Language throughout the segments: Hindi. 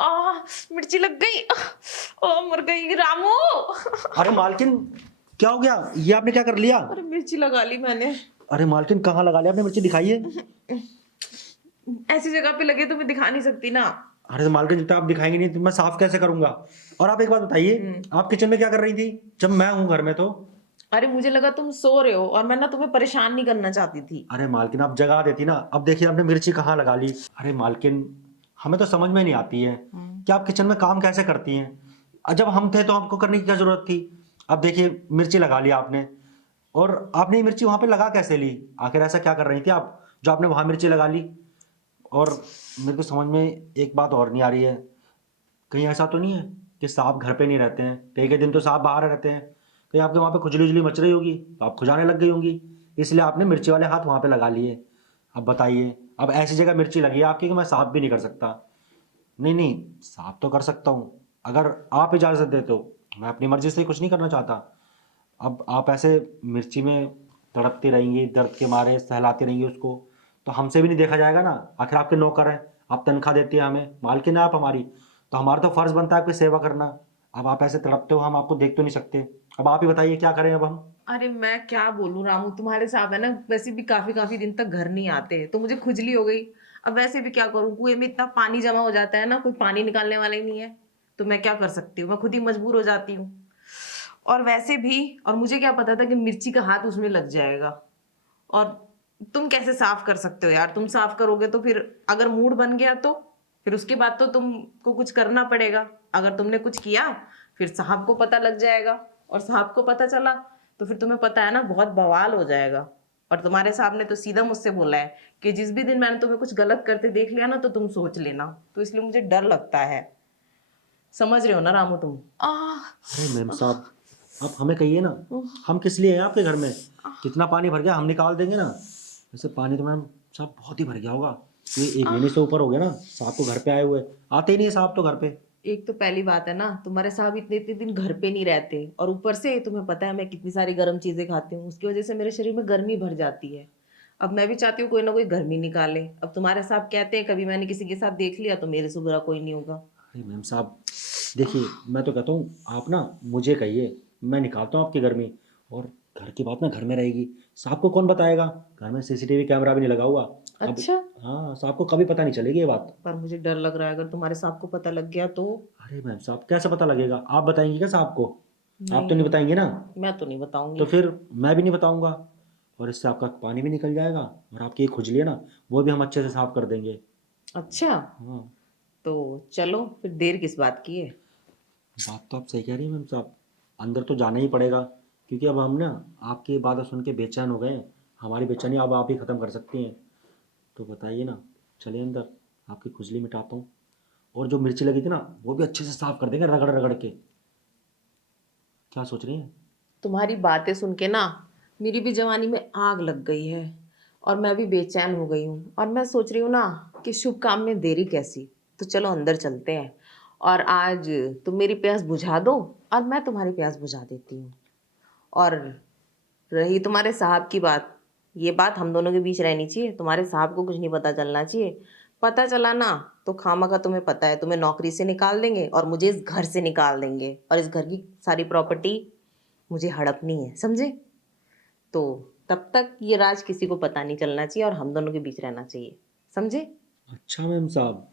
मिर्ची लग गई। ओ मर गई रामू। अरे मालकिन, क्या हो गया? ये आपने क्या कर लिया? अरे मिर्ची लगा ली मैंने। अरे मालकिन, कहाँ लगा लिया आपने मिर्ची? दिखाइए। ऐसी जगह पे लगे तो मैं दिखा नहीं सकती ना। अरे तो मालकिन, जब तक आप दिखाएंगे नहीं तो मैं साफ कैसे करूंगा? और आप एक बात बताइए, आप किचन में क्या कर रही थी जब मैं हूँ घर में तो? अरे मुझे लगा तुम सो रहे हो और मैं ना तुम्हें परेशान नहीं करना चाहती थी। अरे मालकिन, आप जगा देती ना। अब देखिए आपने मिर्ची कहाँ लगा ली। अरे मालकिन, हमें तो समझ में नहीं आती है कि आप किचन में काम कैसे करती हैं। जब हम थे तो आपको करने की क्या जरूरत थी? अब देखिए मिर्ची लगा लिया आपने, और आपने ये मिर्ची वहां पे लगा कैसे ली? आखिर ऐसा क्या कर रही थी आप जो आपने वहां मिर्ची लगा ली? और मेरे को समझ में एक बात और नहीं आ रही है, कहीं ऐसा तो नहीं है कि साहब घर पे नहीं रहते हैं? कई कई दिन तो साहब बाहर रहते हैं। कहीं आपके वहाँ पे खुजली उजली मच रही होगी तो आप खुजाने लग गई होंगी, इसलिए आपने मिर्ची वाले हाथ वहाँ पे लगा लिए। अब बताइए, अब ऐसी जगह मिर्ची लगी है आपकी कि मैं साफ भी नहीं कर सकता। नहीं नहीं, साफ तो कर सकता हूँ अगर आप इजाज़त दे तो। मैं अपनी मर्जी से कुछ नहीं करना चाहता। अब आप ऐसे मिर्ची में तड़पती रहेंगी, दर्द के मारे सहलाती रहेंगी उसको, तो हमसे भी नहीं देखा जाएगा ना। आखिर आपके नौकर हैं, आप तनख्वाह देती है हमें, मालकिन है आप हमारी, तो हमारा तो फर्ज बनता है आपकी सेवा करना। अब आप ऐसे तड़पते हो, हम आपको देख तो नहीं सकते। अब आप ही बताइए क्या करें अब हम? अरे मैं क्या बोलूं रामू, तुम्हारे साहब है ना वैसे भी काफी काफी दिन तक घर नहीं आते तो मुझे खुजली हो गई। अब वैसे भी क्या करूं, कुएं में इतना पानी जमा हो जाता है ना, कोई पानी निकालने वाला ही नहीं है। तो मैं क्या कर सकती हूँ, मैं खुद ही मजबूर हो जाती हूँ। और वैसे भी, और मुझे क्या पता था कि मिर्ची का हाथ उसमें लग जाएगा। और तुम कैसे साफ कर सकते हो यार? तुम साफ करोगे तो फिर अगर मूड बन गया तो फिर उसके बाद तो तुमको कुछ करना पड़ेगा। अगर तुमने कुछ किया फिर साहब को पता लग जाएगा, और साहब को पता चला तो फिर तुम्हें पता है ना बहुत बवाल हो जाएगा। और तुम्हारे साहब ने तो सीधा मुझसे बोला है कि जिस भी दिन मैंने तुम्हें कुछ गलत करते देख लिया ना तो तुम सोच लेना। तो इसलिए मुझे डर लगता है। समझ रहे हो ना रामू तुम? अरे मैम साहब, आप हमें कहिए ना, हम किस लिए हैं आपके घर में? कितना पानी भर गया हम निकाल देंगे ना। वैसे पानी तो मैम साहब बहुत ही भर गया होगा, ये 1 महीने से ऊपर हो गया ना साहब को घर पे आए हुए। आते ही नहीं है साहब तो घर पे। एक तो पहली बात है ना, तुम्हारे साहब इतने इतने दिन घर पे नहीं रहते, और ऊपर से तुम्हें पता है मैं कितनी सारी गर्म चीजें खाती हूँ, उसकी वजह से मेरे शरीर में गर्मी भर जाती है। अब मैं भी चाहती हूँ कोई ना कोई गर्मी निकाले। अब तुम्हारे साहब कहते हैं कभी मैंने किसी के साथ देख लिया तो मेरे से बुरा कोई नहीं होगा। अरे मैम साहब, देखिए मैं तो कहता हूँ आप ना मुझे कहिए, मैं निकालता हूँ आपकी गर्मी। और घर की बात ना घर में रहेगी, साहब को कौन बताएगा? घर में सीसीटीवी कैमरा भी नहीं लगा हुआ। अब अच्छा। हाँ, साहब को कभी पता नहीं चलेगी ये बात। पर मुझे डर लग रहा है अगर तुम्हारे साहब को पता लग गया तो। अरे मैम साहब, कैसे पता लगेगा? आप बताएंगी क्या साहब को? आप तो नहीं नहीं, बताएंगी ना। मैं तो नहीं तो बताऊंगी। फिर मैं भी नहीं बताऊंगा, और इससे आपका पानी भी निकल जाएगा, और आपकी ये खुजली है ना वो भी हम अच्छे से साफ कर देंगे। अच्छा, हाँ, तो चलो फिर देर किस बात की है। बात तो आप सही कह रही हैं मैम साहब, अंदर तो जाना ही पड़ेगा, क्योंकि अब हम ना आपकी बातें सुन के बेचैन हो गए हैं। हमारी बेचैनी अब आप ही ख़त्म कर सकती हैं। तो बताइए ना, चलिए अंदर, आपकी खुजली मिटाता हूँ। और जो मिर्ची लगी थी ना वो भी अच्छे से साफ कर देंगे रगड़ रगड़ के। क्या सोच रही हैं? तुम्हारी बातें सुन के ना मेरी भी जवानी में आग लग गई है, और मैं भी बेचैन हो गई हूँ, और मैं सोच रही हूँ ना कि शुभ काम में देरी कैसी। तो चलो अंदर चलते हैं, और आज तुम मेरी प्यास बुझा दो और मैं तुम्हारी प्यास बुझा देती हूँ। और रही तुम्हारे साहब की बात, ये बात हम दोनों के बीच रहनी चाहिए, तुम्हारे साहब को कुछ नहीं पता चलना चाहिए। पता चला ना तो खामा का तुम्हें पता है, तुम्हें नौकरी से निकाल देंगे और मुझे इस घर से निकाल देंगे, और इस घर की सारी प्रॉपर्टी मुझे हड़पनी है, समझे? तो तब तक ये राज किसी को पता नहीं चलना चाहिए और हम दोनों के बीच रहना चाहिए, समझे? अच्छा मैम साहब,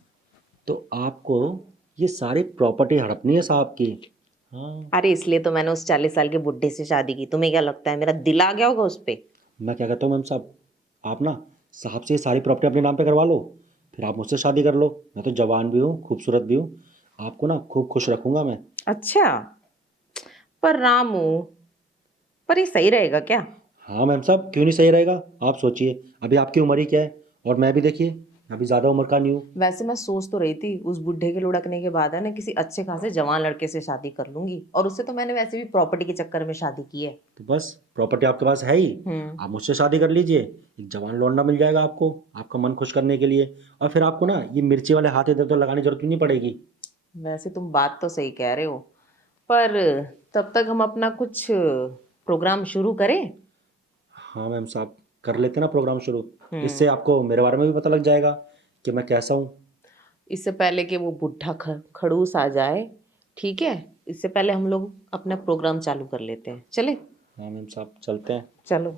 तो आपको ये सारी प्रॉपर्टी हड़पनी है साहब की? हाँ। अरे इसलिए तो मैंने उस 40 साल के बुढ़े से शादी की। तुम्हें क्या लगता है मेरा दिल आ गया होगा उस पे? मैं क्या कहता हूँ मैम साहब, आप ना साहब से ये सारी प्रॉपर्टी अपने नाम पे करवा लो, फिर आप मुझसे शादी कर लो। मैं तो जवान भी हूँ, खूबसूरत भी हूँ, आपको ना खूब खुश रखूंगा मैं। अच्छा, पर रामू, पर ये सही रहेगा क्या? हाँ मैम साहब, क्यों नहीं सही रहेगा? आप सोचिए, अभी आपकी उम्र ही क्या है, और मैं भी देखिए अभी ज़्यादा उम्र का नहीं हूँ। वैसे मैं सोच तो रही थी उस बुढ़े के लुढ़कने के बाद है ना किसी अच्छे खासे जवान लड़के से शादी कर लूंगी, और उससे तो मैंने वैसे भी प्रॉपर्टी के चक्कर में शादी की है। तो बस प्रॉपर्टी आपके पास है ही, हम्म। आप मुझसे शादी कर लीजिए। एक जवान लौंडा मिल जाएगा आपको, आपका मन खुश करने के लिए। और फिर आपको ना ये मिर्ची वाले हाथ इधर उधर लगाने की जरूरत भी नहीं पड़ेगी। वैसे तुम बात तो सही कह रहे हो, पर तब तक हम अपना कुछ प्रोग्राम शुरू करें। हाँ मैम साहब, कर लेते ना प्रोग्राम शुरू। इससे हम्म। आपको मेरे बारे में भी पता लग जाएगा कि मैं कैसा हूँ। इससे पहले कि वो बुढ़ा खड़ूस आ जाए, ठीक है, इससे पहले हम लोग अपना प्रोग्राम चालू कर लेते हैं, चले? हाँ मैम साहब चलते हैं। चलो।